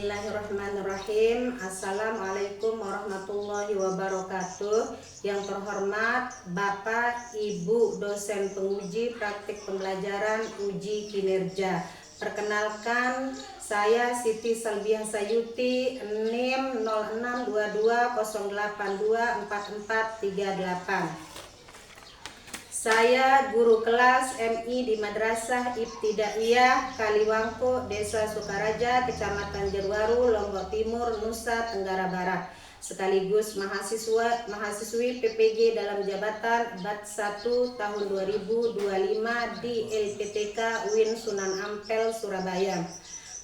Bismillahirrahmanirrahim. Assalamualaikum warahmatullahi wabarakatuh. Yang terhormat Bapak Ibu dosen penguji praktik pembelajaran uji kinerja. Perkenalkan, saya Siti Salbiah Sayuti, NIM 062208244438. Saya guru kelas MI di Madrasah Ibtidaiyah Kaliwangko, Desa Sukaraja, Kecamatan Jerwaru, Lombok Timur, Nusa Tenggara Barat. Sekaligus mahasiswi PPG dalam jabatan BAT 1 tahun 2025 di LPTK UIN Sunan Ampel, Surabaya.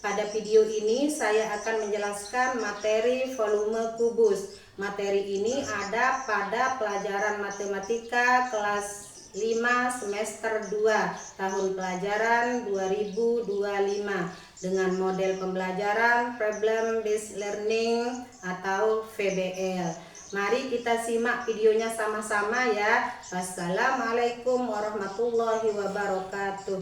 Pada video ini saya akan menjelaskan materi volume kubus. Materi ini ada pada pelajaran matematika kelas 5 semester 2 tahun pelajaran 2025 dengan model pembelajaran Problem Based Learning atau VBL. Mari kita simak videonya sama-sama ya. Wassalamualaikum warahmatullahi wabarakatuh.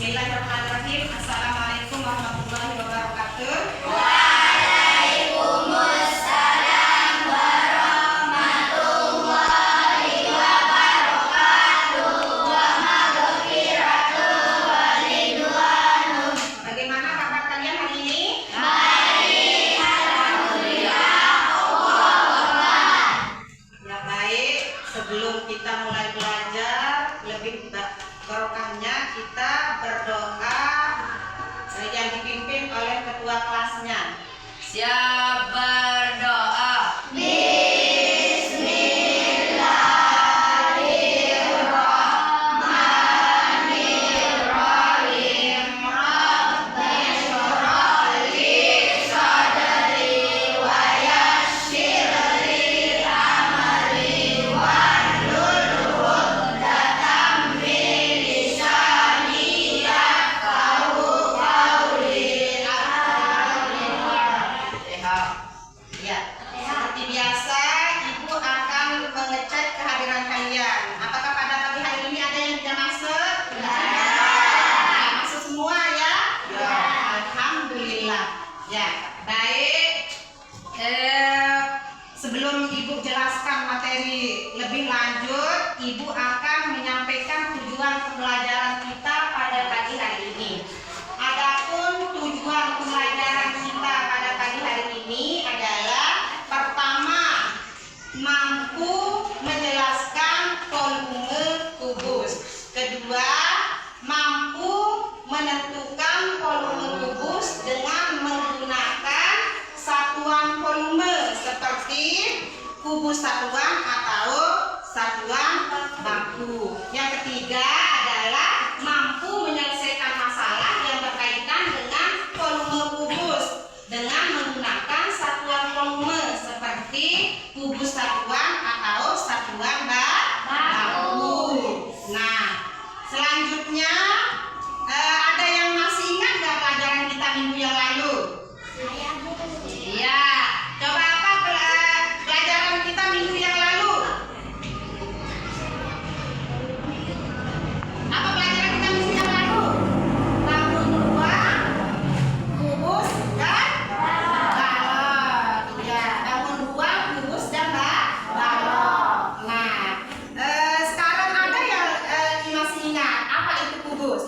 Bismillahirrahmanirrahim. Assalamualaikum warahmatullahi wabarakatuh. Waalaikumsalam warahmatullahi wabarakatuh. Wa maghfiratuh wa ridwanuh. Bagaimana kabar kalian hari ini? Baik, alhamdulillah. Ya baik, sebelum kita mulai belajar lebih barokahnya kita berdoa yang dipimpin oleh ketua kelasnya. Siap berdoa. Bismillahirrahmanirrahim. Rabbi shrah li sadri wa yassir li amri wahlul 'uqdatam min lisani yafqahu qawli. Ya, seperti biasa Ibu akan mengecek kehadiran kalian. Apakah pada pagi hari ini ada yang tidak masuk? Nah, masuk semua ya? Ya. Alhamdulillah. Ya, baik. Sebelum Ibu jelaskan materi lebih lanjut, Ibu akan menyampaikan tujuan pembelajaran kita pada pagi hari ini. Adapun tujuan pembelajaran kita pada pagi hari ini adalah pertama, mampu menjelaskan volume kubus. Kedua, mampu menentukan volume kubus dengan menggunakan satuan volume seperti kubus satuan atau satuan baku. Yang ketiga adalah mampu menyelesaikan masalah yang berkaitan dengan volume kubus dengan menggunakan satuan volume seperti kubus satuan atau satuan baku. Nah, selanjutnya ada yang masih ingat nggak pelajaran kita minggu yang lalu? Iya, coba apa pelajaran kita minggu yang lalu? Apa pelajaran kita minggu yang lalu? Bangun ruang, kubus, dan balon. Ya, bangun ruang, kubus, dan balon. Nah, sekarang ada yang masih ingat apa itu kubus?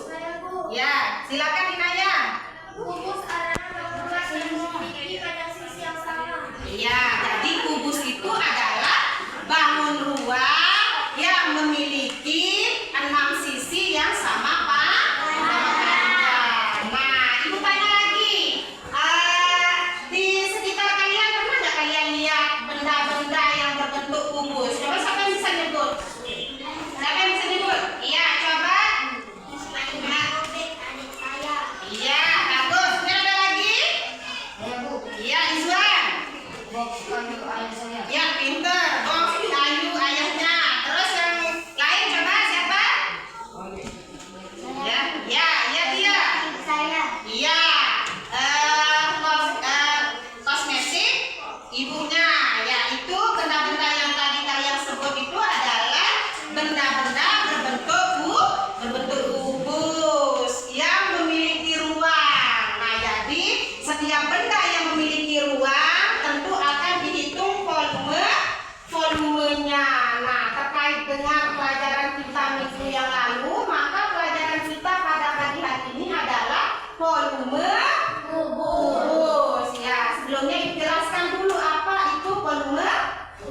Ya, silakan Inaya. Kubus adalah bangunan yang memiliki banyak sisi yang sama. Iya, jadi kubus itu adalah bangun ruang yang memiliki 6 sisi yang sama, Pak. Nah, Ibu tanya lagi, di sekitar kalian pernah nggak kalian lihat benda-benda yang berbentuk kubus? Coba siapa yang bisa nyebut? Siapa yang bisa nyebut? Iya, coba. Nah, Adik saya. iya, bagus. Ini ada lagi? Iya, Izwan.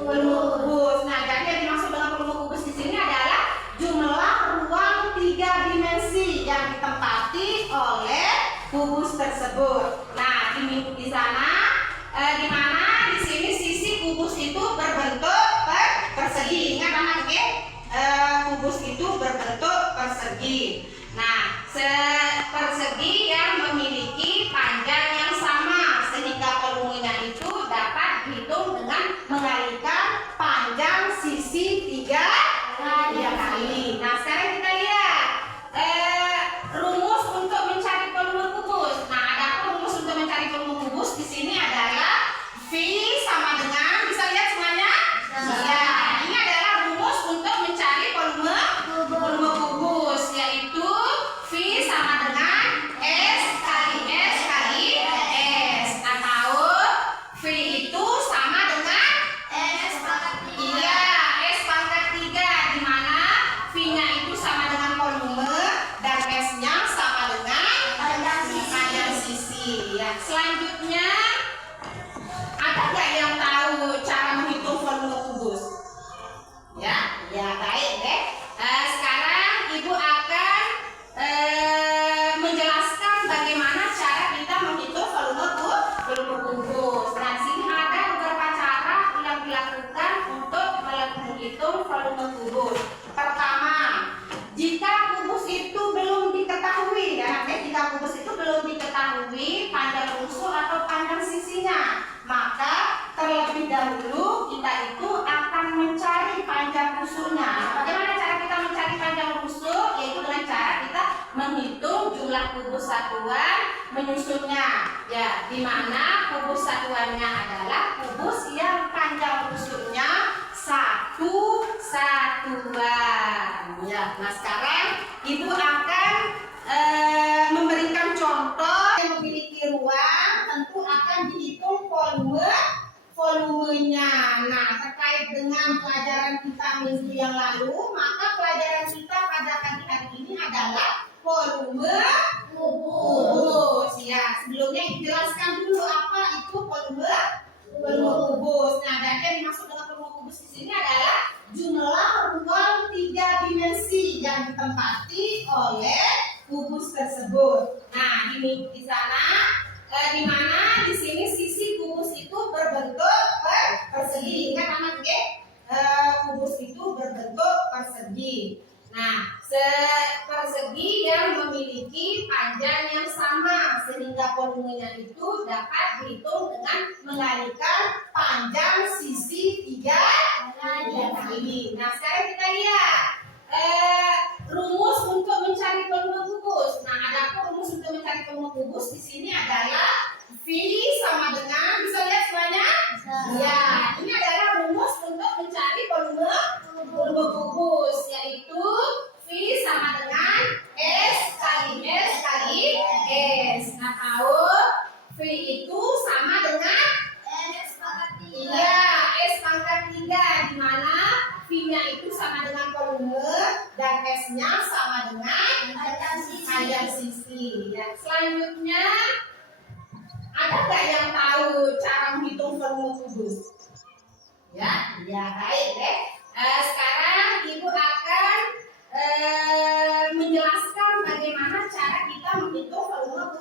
kubus. Nah, jadi yang dimaksud dengan volume kubus di sini adalah jumlah ruang 3 dimensi yang ditempati oleh kubus tersebut. Nah, di sana di mana di sini sisi kubus itu berbentuk persegi. Ingat anak, oke? Kubus itu berbentuk persegi. Nah, persegi yang memiliki panjang yang sama sehingga volumenya itu dapat dihitung dengan mengalihkan panjang sisi 3 kali. Nah, sekarang kita lihat rumus untuk mencari volume kubus. Nah, ada rumus untuk mencari volume kubus di sini adalah V sama dengan, bisa lihat semuanya? Ya, ini adalah rumus untuk mencari volume kubus, yaitu V sama dengan S kali S kali S, atau V itu sama dengan S pangkat 3. iya S pangkat 3, di mana V-nya itu sama dengan volume dan S-nya sama dengan panjang sisi. Ya, selanjutnya ada nggak yang tahu cara menghitung volume kubus? Ya, baik deh. Sekarang Ibu akan menjelaskan bagaimana cara kita menghitung volume kubus. Nah, sini ada beberapa cara yang dilakukan untuk menghitung volume kubus. Pertama, jika kubus itu belum diketahui, jika kubus itu belum diketahui panjang rusuk atau panjang sisinya, maka terlebih dahulu kita itu akan mencari panjang rusuknya. Bagaimana cara kita mencari panjang rusuk? Yaitu dengan cara kita menghitung jumlah kubus satuan menyusunnya. Ya, di mana kubus satuannya adalah kubus yang panjang rusuknya 1 satuan. Ya, nah sekarang Ibu akan memberikan contoh yang memiliki ruang, tentu akan dihitung volumenya. Nah, terkait dengan pelajaran kita minggu yang lalu, maka pelajaran kita pada pagi hari ini adalah volume kubus. Ya, sebelumnya dijelaskan dulu apa itu volume kubus. Nah, dan yang dimaksud dengan volume kubus di sini adalah jumlah ruang 3 dimensi yang ditempati oleh kubus tersebut. Nah, di sana di mana di sini sisi kubus itu berbentuk persegi. Ingat anak, oke? Kubus itu berbentuk persegi. Nah, persegi yang memiliki panjang yang sama sehingga volumenya itu dapat dihitung dengan mengalihkan panjang sisi 3 kali. Nah, sekarang kita lihat rumus untuk mencari volume kubus. Nah, ada rumus untuk mencari volume kubus di sini adalah V sama dengan, bisa lihat semuanya? Ya, ini adalah rumus untuk mencari volume kubus, yaitu V sama dengan S kali S kali S. Nah, tahu V itu sama dengan S pangkat 3. iya S pangkat 3, di mana V-nya itu sama dengan volume dan S-nya sama dengan panjang sisi. Ya, selanjutnya ada nggak yang tahu cara menghitung volume kubus? Ya, baik deh. Sekarang Ibu akan menjelaskan bagaimana cara kita menghitung volume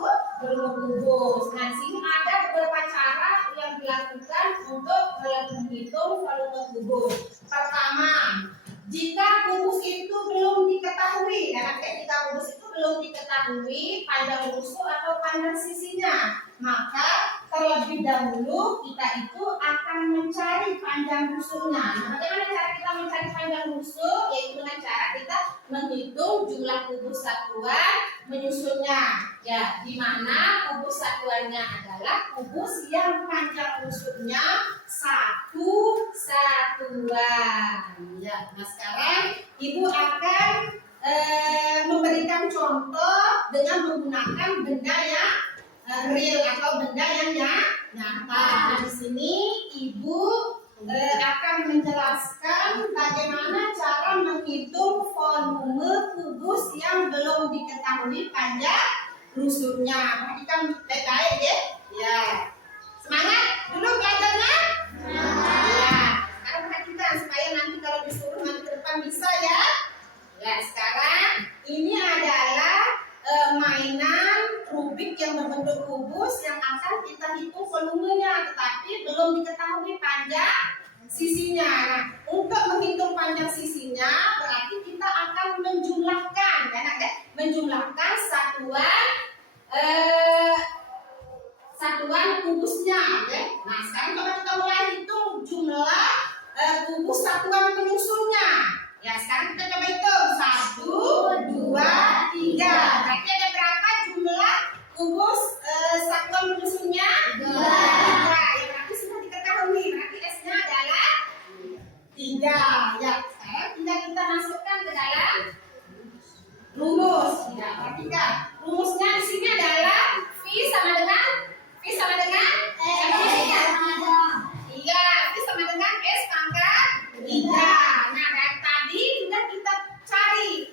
kubus. Nah, di sini ada beberapa cara yang dilakukan untuk menghitung volume kubus. Pertama, jika kubus itu belum diketahui, jika kubus itu belum diketahui panjang rusuk atau panjang sisinya, maka terlebih dahulu kita itu akan mencari panjang rusuknya. Nah, bagaimana cara kita mencari panjang rusuk? Yaitu dengan cara kita menghitung jumlah kubus satuan menyusunnya. Ya, di mana kubus satuannya adalah kubus yang panjang rusuknya 1 satuan. Ya, nah sekarang Ibu akan memberikan contoh dengan menggunakan benda yang real atau benda yang nyata. Di sini Ibu akan menjelaskan bagaimana cara menghitung volume kubus yang belum diketahui panjang rusuknya. Perhatikan baik-baik ya. Ya. Semangat dulu belajarnya. Ya. Sekarang akan kita hitung volumenya, tetapi belum diketahui panjang sisinya. Nah, untuk menghitung panjang sisinya berarti kita akan menjumlahkan, menjumlahkan satuan kubusnya, ya. Nah, sekarang coba kita mulai hitung jumlah kubus satuan penyusunnya. Ya, sekarang kita coba hitung 1, 2, 3. Berarti ada berapa jumlah kubus satuan penyusunnya? 3. Ya, berarti sudah diketahui. Berarti S-nya adalah 3. Ya, sekarang tinggal kita masukkan ke dalam rumus. Ya, perhatikan. Rumusnya di sini adalah V sama dengan S. Iya, V sama dengan S pangkat 3. Nah, dari tadi sudah kita cari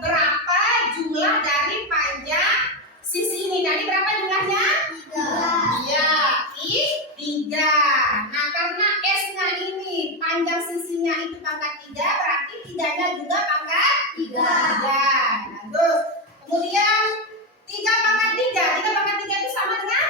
berapa jumlah dari panjang sisi ini. Jadi berapa jumlahnya? 3. Iya, 3. Nah, karena S-nya ini panjang sisinya itu pangkat 3, berarti 3-nya juga pangkat 3. Nah, terus kemudian 3 pangkat 3. 3 pangkat 3 itu sama dengan?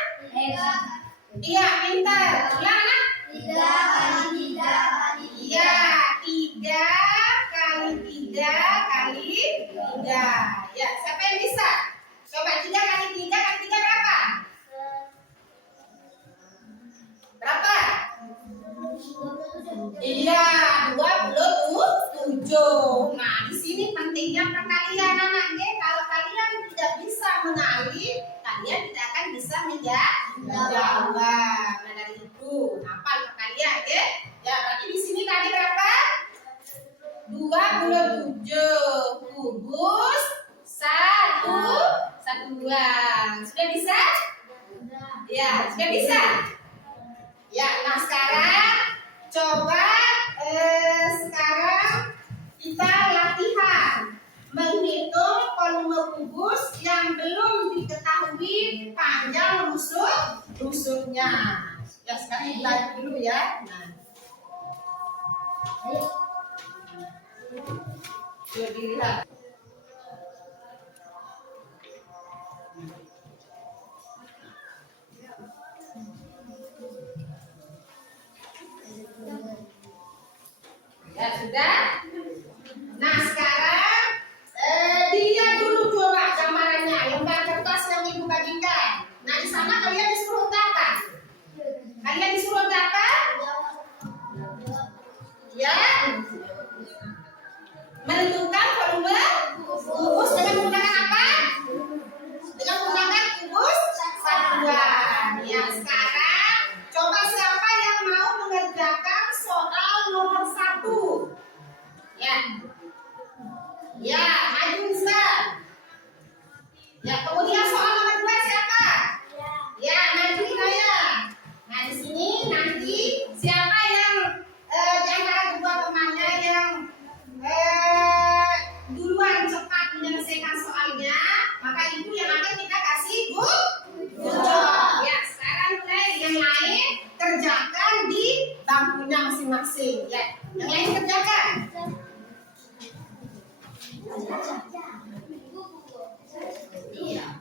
Iya, pintar. Ulang, anak. 3 kali 3 kali 3. Iya, 3 kali 3 kali 3. Ya, siapa yang bisa? Coba 3 kali 3 kali 3 berapa? Berapa? Iya, 27. Nah, di sini pentingnya perkalian anak. Kalau kalian tidak bisa mengalih, kalian tidak akan bisa menjawab. Nah, dari itu, hafal perkalian, ya. Ya, berarti di sini tadi berapa? 27 kubus 1 2. Sudah bisa? Ya, sudah bisa. Ya, nah sekarang coba sekarang kita latihan menghitung volume kubus yang belum diketahui panjang rusuknya. Ya, sekarang kita lihat dulu ya. Nah, sudah dilihat. Ya, sudah. Nah, sekarang dilihat dulu coba gambarannya, lembar kertas yang ibu bagikan. Nah, di sana kalian disuruh untuk apa? Kalian disuruh untuk apa? Ya, menentukan volume kubus dengan menggunakan apa? Dengan menggunakan kubus satuan. Ya, sekarang coba siapa yang mau mengerjakan soal nomor 1? Ya, ya, maju Ustaz. Ya, kemudian soal nomor 2 siapa? Ya, maju Inaya. Nah, di sini nanti siapa yang di antara kedua temannya yang duluan cepat menyelesaikan soalnya, maka itu yang akan kita kasih good job. Ya, sekarang mulai yang lain kerjakan di bangkunya masing-masing. Ya, yang lain kerjakan. Iya.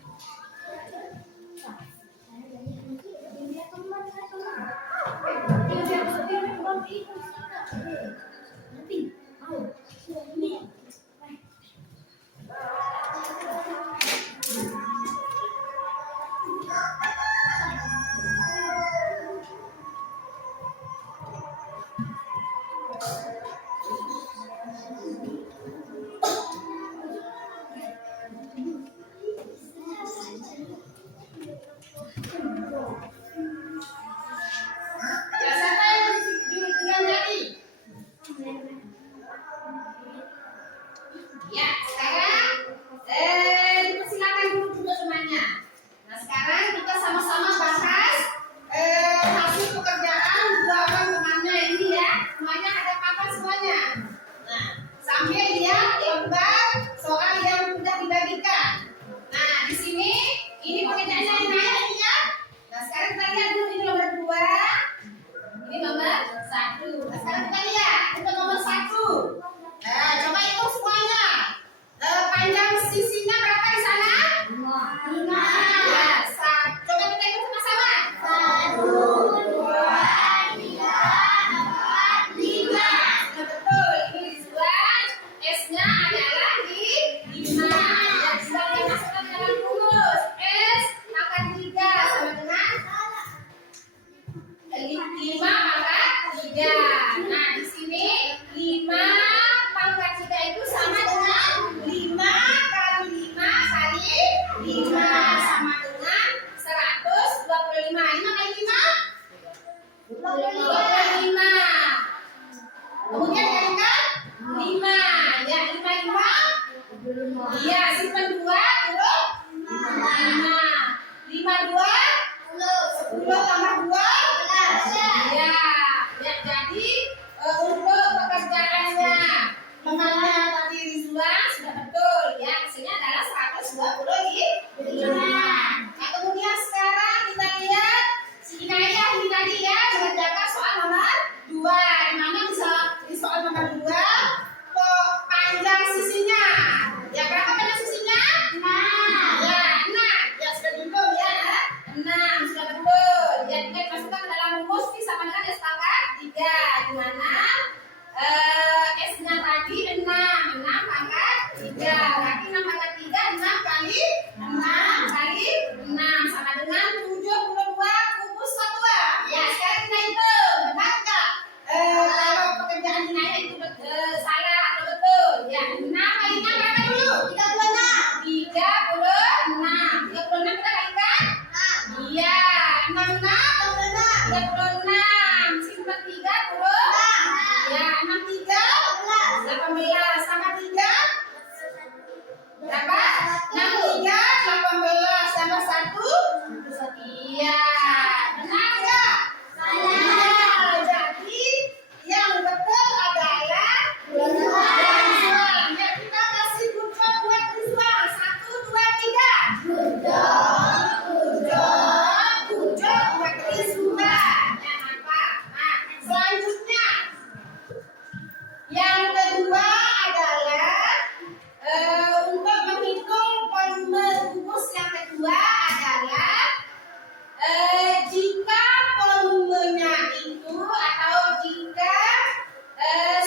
25. Kemudian kalikan 5. Ya, 5. Iya, simpan 2 turun 5. 5 2 10 tambah 2 ya. Ya, jadi untuk pekerjaannya memangnya tadi Rizwan sudah betul ya, hasilnya adalah 125. Nah, kemudian sekarang kita lihat si Inayah ini tadi ya mengerjakan soal nomor 2, di mana di soal nomor 2 kok panjang sisinya ya, berapa panjang sisinya? 6 ya, 6 ya, sudah dihitung ya, 6 sudah betul ya. Kita masukkan ke dalam rumus V sama dengan S pangkat 3, di mana S-nya tadi 6 pangkat 3, berarti 6 pangkat 3 6 kali 6 sama dengan 72 kukus satuan ya. Sekarang kita hitung, benar nggak? Kalau pekerjaan Inayah itu salah atau betul ya. 6 kali 6 berapa dulu? 36 kita kalikan iya, 66 simpan 3 turun ya, 63 18 tambah 3 berapa? 63 18 tambah 1 iya, benar nggak? Benar. Jadi yang betul adalah Rizwan. Ya, kita kasih good job buat Rizwan. 1 2 3 good job buat Rizwan. Ya, mantap. Nah, selanjutnya yang kedua adalah untuk menghitung volume rumus yang kedua adalah jika volumenya itu atau jika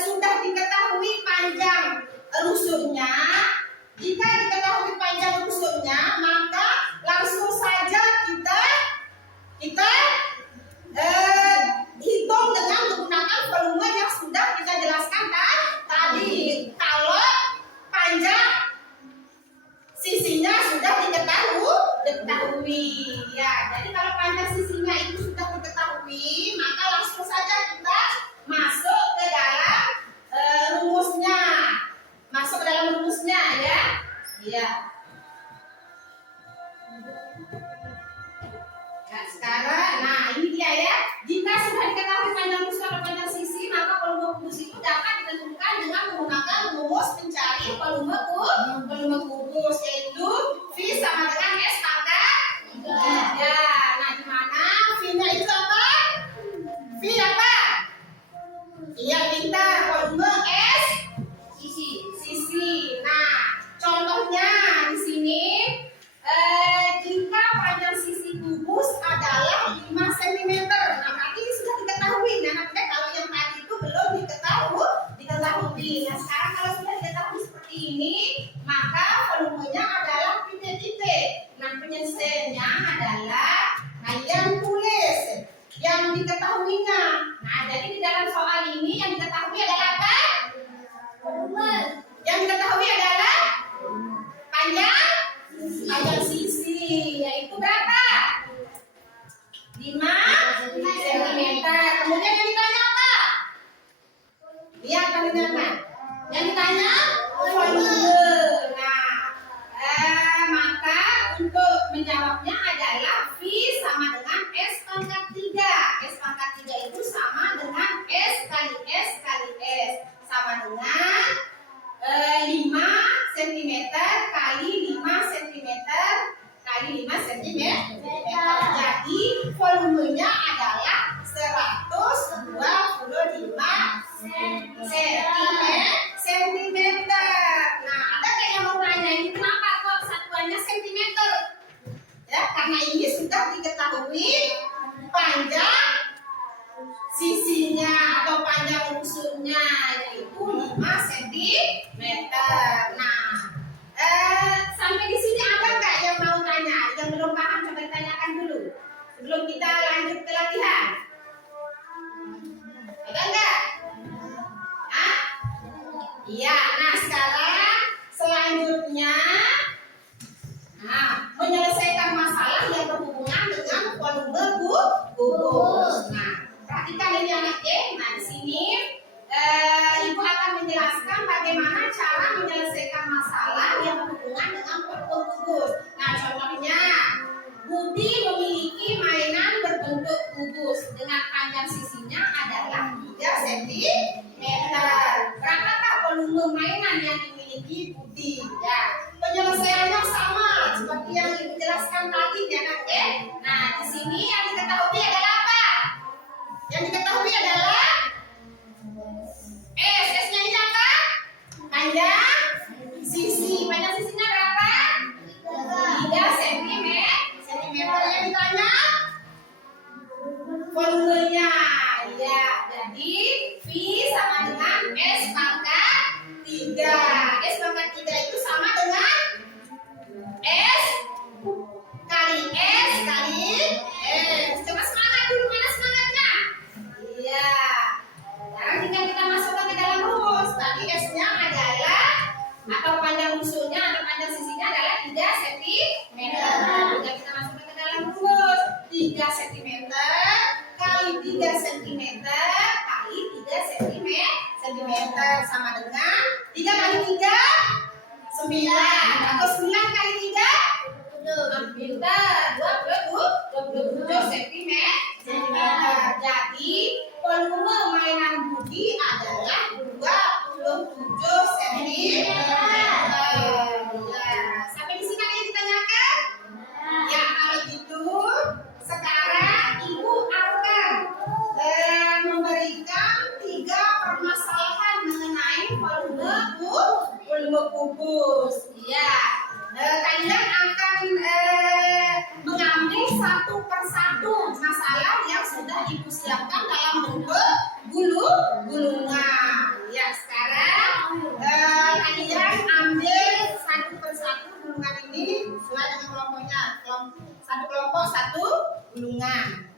sudah diketahui panjang rusuknya, maka langsung saja kita hitung dengan menggunakan volume yang sudah kita jelaskan tadi. Kalau panjang sisinya sudah diketahui ya. Jadi kalau panjang sisinya itu sudah diketahui, maka langsung saja kita masuk ke dalam rumusnya. Ya. Iya. Nah, sekarang, ini dia ya. Jika sudah diketahui panjang rusuk atau panjang sisi, maka volume kubus itu dapat ditentukan dengan menggunakan rumus mencari volume kubus, yaitu V sama dengan S pangkat 3. Nah, di mana V-nya itu apa? V apa? Iya, pintar. Volume S sisi. Nah, contohnya di sini jika panjang sisi kubus adalah 5 cm. Nah, berarti ini sudah diketahui. Nah, kalau yang tadi itu belum diketahui. Nah, sekarang kalau sudah diketahui seperti ini, maka volumenya adalah titik-titik. Nah, penyelesaiannya adalah yang tulis yang diketahuinya. Nah, jadi di dalam soal ini yang diketahui adalah apa? Yang diketahui adalah panjang sisi, yaitu berapa? 5 cm. Kemudian yang ditanya apa? Lihat kalian. Yang ditanya volume. Nah, maka untuk menjawabnya adalah V sama dengan S pangkat 3. S pangkat 3 itu sama dengan S kali S kali S, sama dengan 5 cm kali 5 cm kali 5 cm. Jadi volumenya adalah 125 cm. Nah, ada kayak yang mau nanya ini kenapa kok satuannya cm? Ya, karena ini sudah diketahui panjang sisinya atau panjang rusuknya, yaitu 5 cm. Nah, sampai di sini ada nggak yang mau tanya? Yang belum paham coba ditanyakan dulu sebelum kita lanjut ke latihan. Ada nggak? Iya. Nah, sekarang selanjutnya menyelesaikan masalah yang berhubungan dengan volume kubus. Nah, Perhatikan ini anak ya. Nah di sini Ibu akan menjelaskan bagaimana cara menyelesaikan masalah yang berhubungan dengan bentuk kubus. Nah contohnya, Budi memiliki mainan berbentuk kubus dengan panjang sisinya adalah 3 cm. Berapakah volume mainan yang dimiliki Budi? Ya, penyelesaiannya sama seperti yang Ibu jelaskan tadi ya Kak ya. Nah, di sini yang diketahui adalah apa? Yang diketahui adalah S-nya ini apa? Panjang sisi. Panjang sisinya berapa? 3 cm. Yang ditanya volumenya. Ya, jadi V sama dengan S pangkat 3. S pangkat 3 itu sama dengan S kali S kali S. Coba semangat dulu, mana semangatnya? Iya. Sekarang jika kita masukkan ke dalam rumus, tadi S-nya adalah atau panjang musuhnya atau panjang sisinya adalah 3 cm. Jika kita masukkan ke dalam rumus, 3 cm kali 3 cm kali 3 cm sama dengan 3 kali 3 9 atau 9 kali 3 pintar 27 cm. Jadi volume mainan Budi adalah 27 cm. Sampai di sini ada yang ditanyakan? Ya kalau gitu sekarang Ibu akan memberikan 3 permasalahan mengenai volume kubus. Ya, kalian akan mengambil satu persatu masalah yang sudah Ibu siapkan dalam bentuk gulungan. Ya, sekarang kalian ambil satu persatu gulungan ini sesuai dengan kelompoknya. Satu kelompok satu gulungan.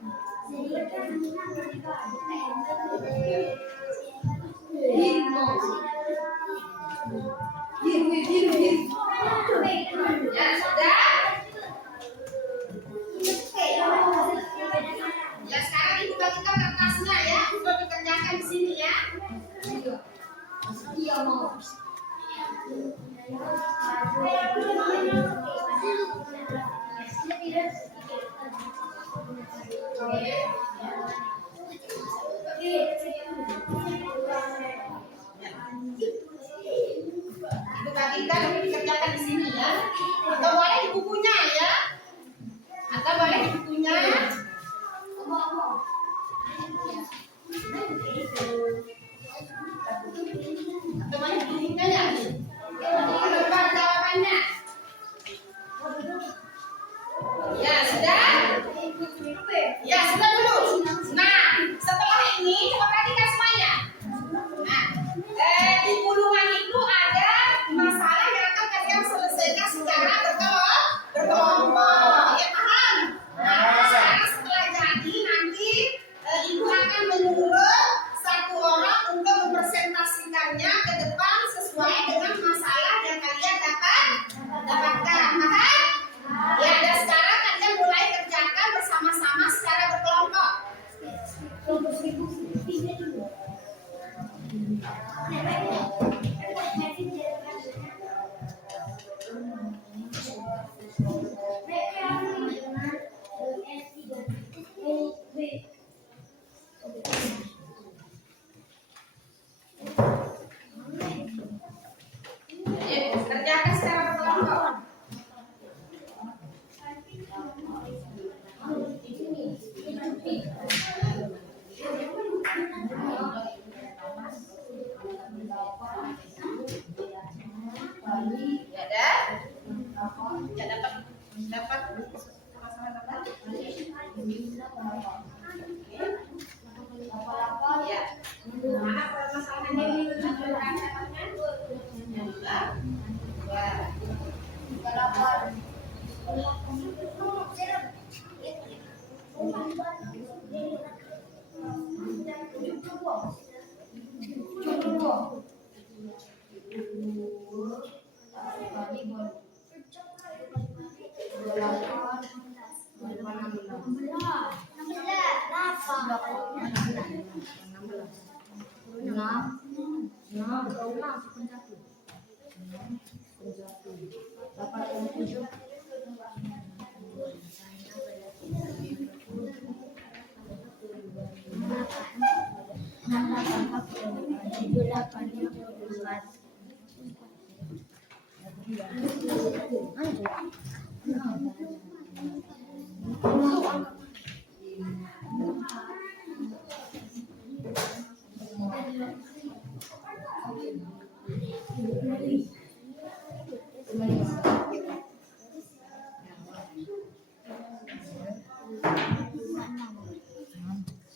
Ya sudah. Ya sekarang Ibu bagikan kertasnya ya untuk dikerjakan di sini ya. Iya mau. Itu bagikan untuk dikerjakan di sini ya. Atau boleh di bukunya ya. Atau boleh di bukunya. Atau boleh di bukunya ya. Lupa jawabannya. Ya sudah. Ya sudah dulu. Nah setelah ini coba perhatikan semuanya. Nah di gulungan itu ada masalah yang akan kalian selesaikan secara berkelompok. Ya paham? Nah sekarang setelah jadi nanti Ibu akan menyuruh satu orang untuk mempresentasikannya ke depan sesuai dengan masalah yang kalian dapatkan. Paham? Ya dan sekarang kalian mulai kerjakan bersama-sama secara berkelompok. Kerjakan secara berkelompok. Ya dapat masalah apa? Ya. Mana permasalahan ini menunjukkan dapatnya?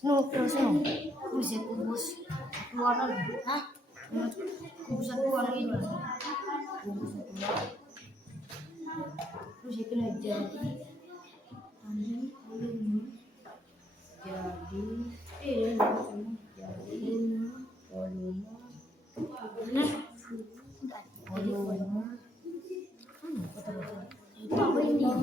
No, pero sino, bisa kubus keluar lagi. Hah? Kubusan keluar lagi. Kubus keluar. Terus itu jadi jadi volume itu apa ini? Ada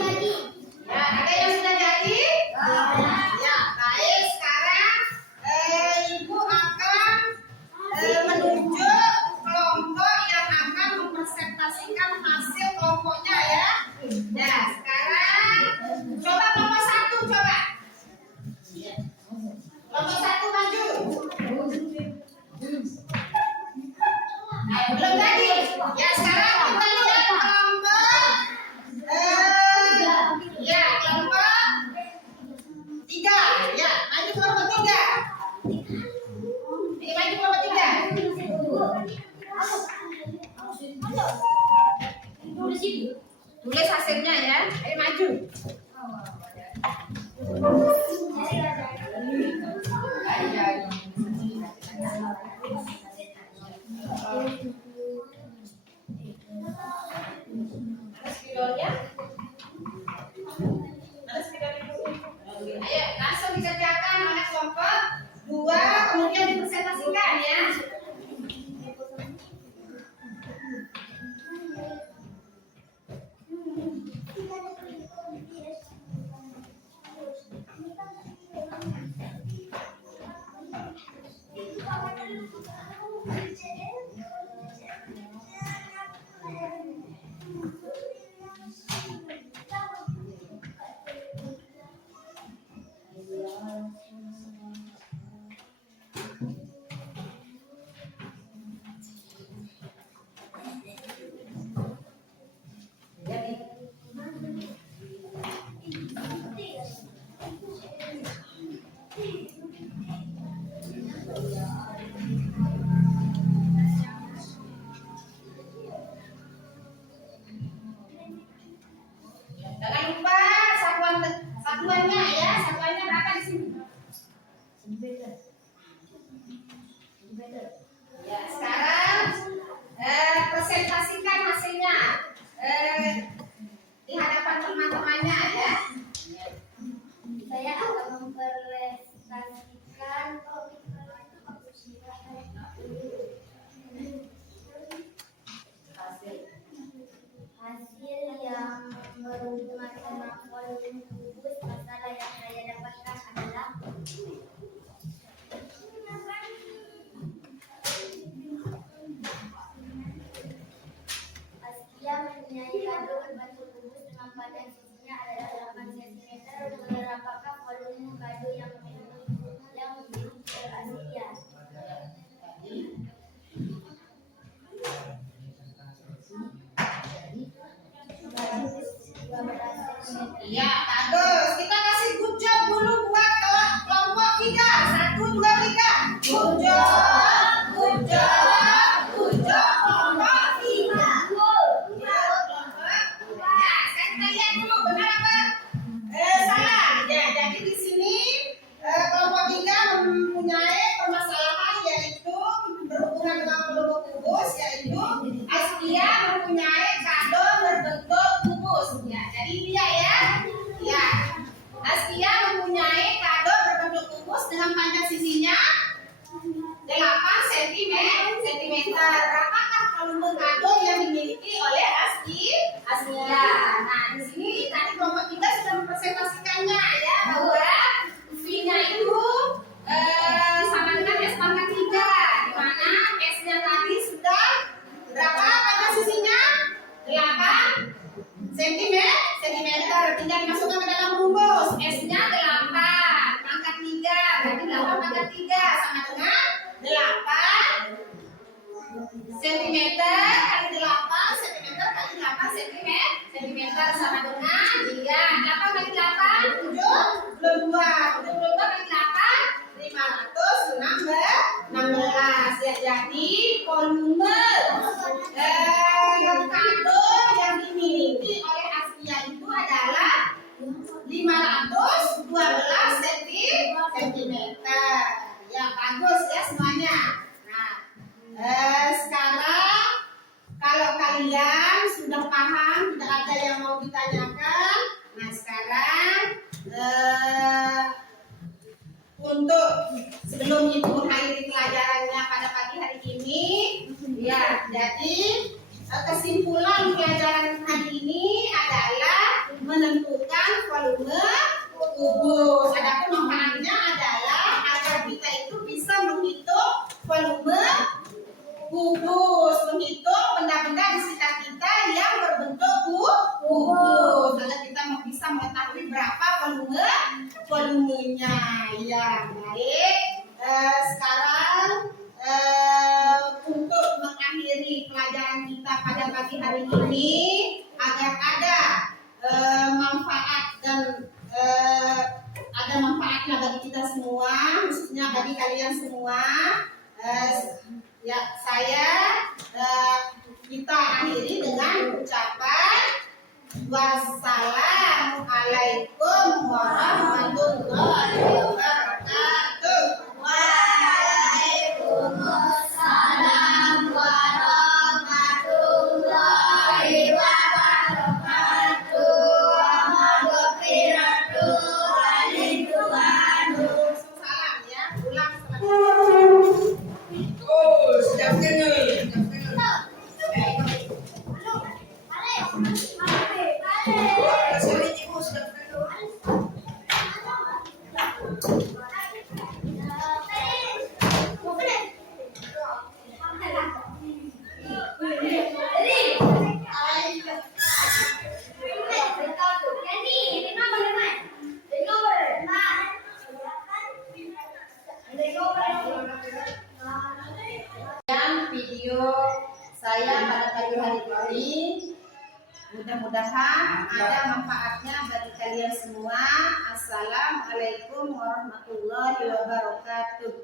lagi. Ya, ada yang sudah jadi? Ya, baik. Sekarang Ibu akan menunjuk kelompok yang akan mempresentasikan hasil kelompoknya ya. Nah, sekarang coba kelompok satu coba. Kelompok satu maju. Belum jadi. Ya, sekarang kita lihat kelompok ya, kelompok 3. Ya, maju kelompok 3. Ini maju kelompok 3. Tulis hasilnya ya. Ayo maju. Ada spidolnya? Ada spidolnya? Ayo langsung dikerjakan oleh kelompok 2, kemudian dipresentasikan ya. Jangan lupa satuannya ya, satuannya berapa di sini? Ya, sekarang presentasikan hasilnya di hadapan teman-temannya ya. Saya akan mempresentasikan hasil yang berhubungan dengan volume kubus. Masalah yang saya dapatkan adalah Askia mempunyai kado berbentuk kubus dengan panjang sisinya adalah 8 cm. Berapakah volume 16 ya. Jadi volume kado yang dimiliki oleh Askia itu adalah 512 centimeter. Ya, bagus ya semuanya. Nah, sekarang kalau kalian sudah paham, tidak ada yang mau ditanyakan. Nah, sekarang untuk sebelum ibu mengakhiri pelajarannya pada pagi hari ini, ya, jadi kesimpulan pelajaran hari ini adalah menentukan volume kubus. Adapun manfaatnya adalah agar kita itu bisa menghitung volume kubus, menghitung benda-benda di sekitar kita yang berbentuk kubus. Agar kita bisa mengetahui berapa volumenya. Ya, baik. Sekarang untuk mengakhiri pelajaran kita pada pagi hari ini, agar ada manfaat dan ada manfaatnya bagi kita semua, khususnya bagi kalian semua. Ya, kita akhiri dengan ucapan wassalamualaikum warahmatullahi wabarakatuh. Waalaikumsalam warahmatullahi wabarakatuh. Maghfiratuh waridwanuh. Salam ya, ulang sudah kenal. Video saya pada pagi hari ini, mudah-mudahan ada manfaatnya bagi kalian semua. Assalamualaikum warahmatullahi wabarakatuh.